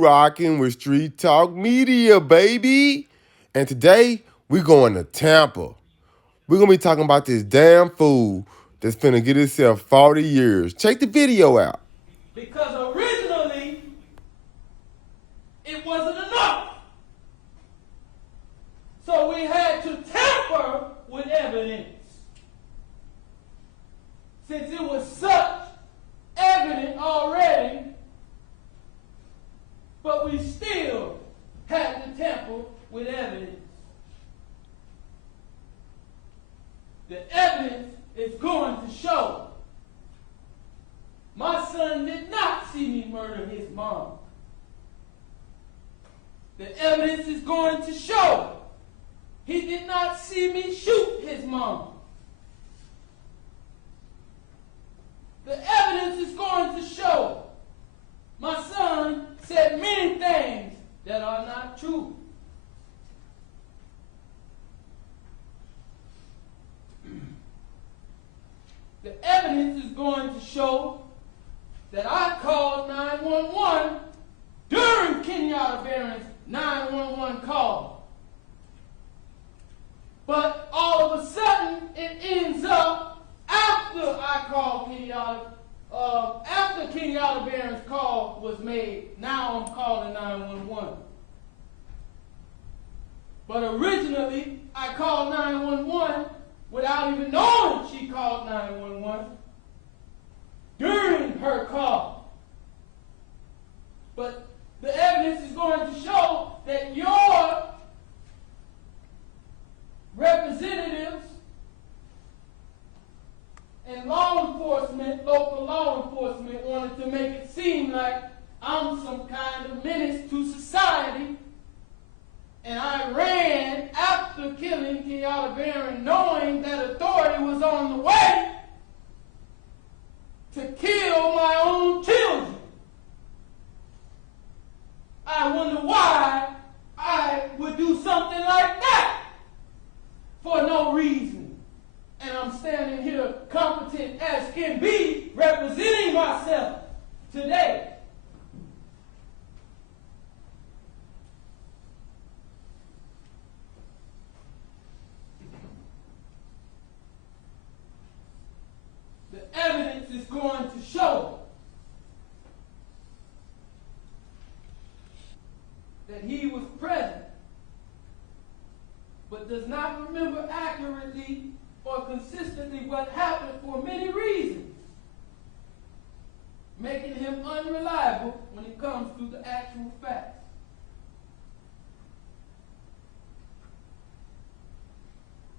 rocking with Street Talk Media, baby. And today, we're going to Tampa. We're going to be talking about this damn fool that's finna get himself 40 years. Check the video out. Because originally, it wasn't enough. So we had to tamper with evidence. Since it was such evident already, but we still had to tamper with evidence. The evidence is going to show my son did not see me murder his mom. The evidence is going to show he did not see me shoot his mom. The evidence is going to show my son said many things that are not true. The evidence is going to show that I called 911 during Kenyatta Barron's 911 call. But all of a sudden, it ends up after I called Kenyatta, after Kenyatta Barron's call was made. Now I'm calling 911. But originally, I called 911 without even knowing she called 911 during her call. But the evidence is going to show that your representatives and law enforcement, local law enforcement, wanted to make it seem like I'm some kind of menace to society. And I ran after killing Kenyatta Barron, knowing that authority was on the way to kill my own children. I wonder why I would do something like that for no reason. And I'm standing here competent as can be, representing myself today. The evidence is going to show that he was present, but does not remember accurately or consistently what happened for many reasons, making him unreliable when it comes to the actual facts.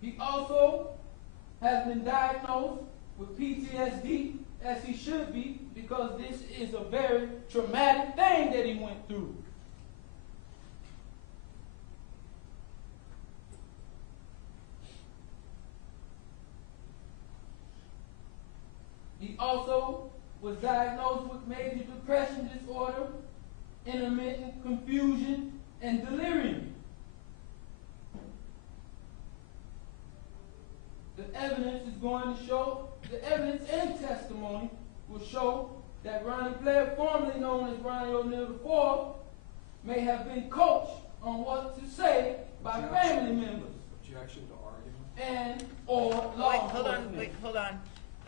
He also has been diagnosed with PTSD, as he should be, because this is a very traumatic thing that he went through. He also was diagnosed with major depression disorder, intermittent confusion, and delirium. The evidence is going to show, the evidence and testimony will show that Ronnie Blair, formerly known as Ronnie O'Neal IV, may have been coached on what to say by family members. Objection to argument. And or law Hold on.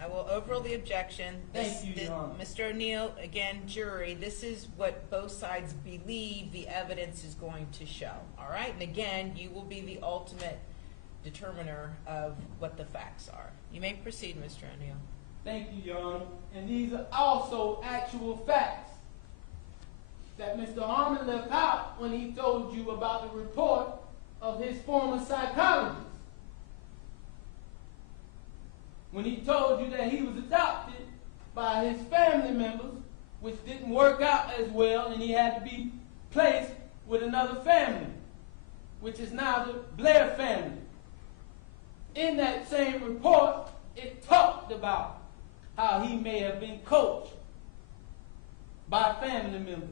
I will overrule the objection. Thank you, Your Honor. Mr. O'Neal, again, jury, this is what both sides believe the evidence is going to show. All right? And again, you will be the ultimate determiner of what the facts are. You may proceed, Mr. O'Neal. Thank you, Your Honor. And these are also actual facts that Mr. Harmon left out when he told you about the report of his former psychologist. When he told you that he was adopted by his family members, which didn't work out as well, and he had to be placed with another family, which is now the Blair family. In that same report, it talked about how he may have been coached by family members.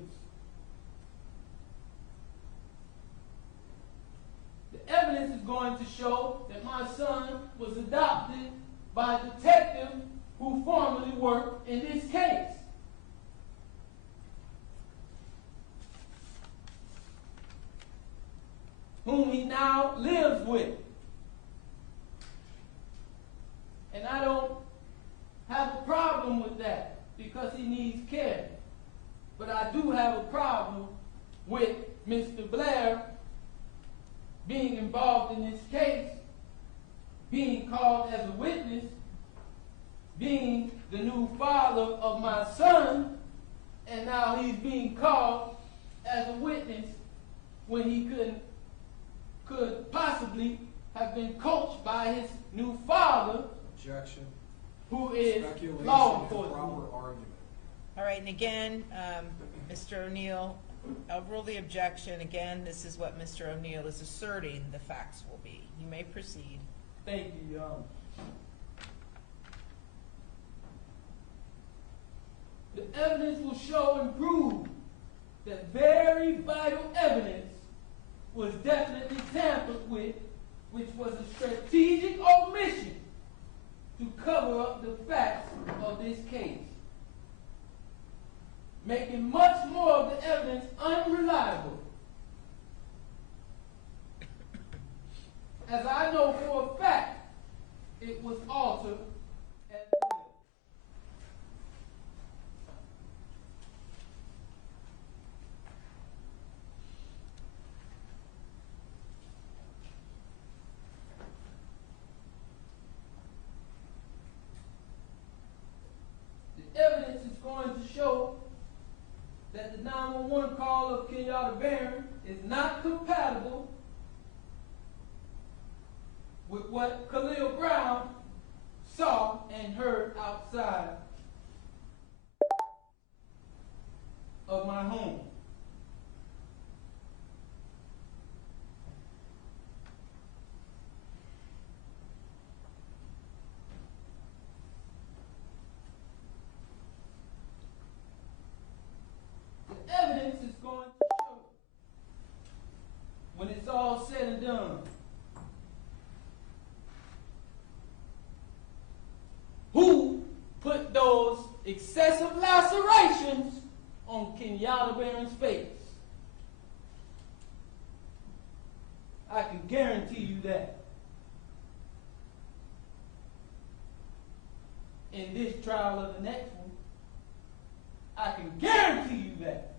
The evidence is going to show that my son was adopted by a detective who formerly worked in this case. now lives with. And I don't have a problem with that because he needs care. But I do have a problem with Mr. Blair being involved in this case, being called as a witness, being the new father of my son, and now he's being called as a witness when he could possibly have been coached by his new father, Objection. who is Speculation law and enforcement. proper argument. All right, and again, Mr. O'Neill, I'll rule the objection. Again, this is what Mr. O'Neill is asserting the facts will be. You may proceed. Thank you, Your Honor. The evidence will show and prove that very vital evidence was definitely tampered with, which was a strategic omission to cover up the facts of this case, making much more of the evidence unreliable. As I know for a fact, it was altered as well. The evidence is going to show that the 911 call of Kenyatta Barron is not compatible with what Khalil Brown saw and heard outside of my home. The evidence is going to show, when it's all said and done, who put those excessive lacerations on Kenyatta Barron's face. I can guarantee you that. In this trial or the next one, I can guarantee you that.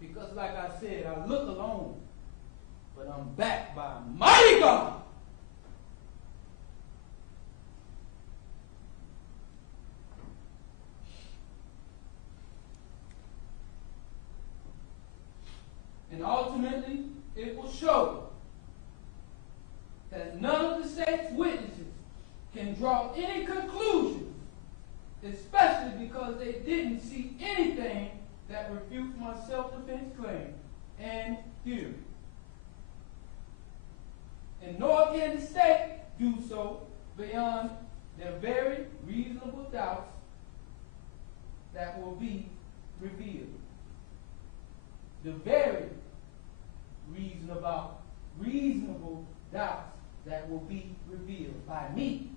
Because like I said, I look alone, but I'm backed by a mighty God. And ultimately, it will show that none of the state's witnesses can draw any conclusions, especially because they didn't see anything that refutes my self-defense claim and theory. And nor can the state do so beyond their very reasonable doubts that will be revealed. The very reasonable doubts that will be revealed by me.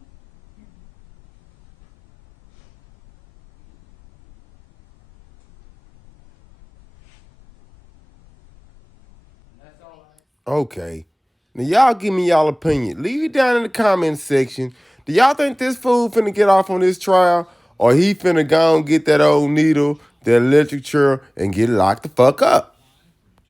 And that's all I have. Okay. Now y'all give me y'all opinion. Leave it down in the comment section. Do y'all think this fool finna get off on this trial? Or he finna go and get that old needle, that electric chair, and get locked the fuck up?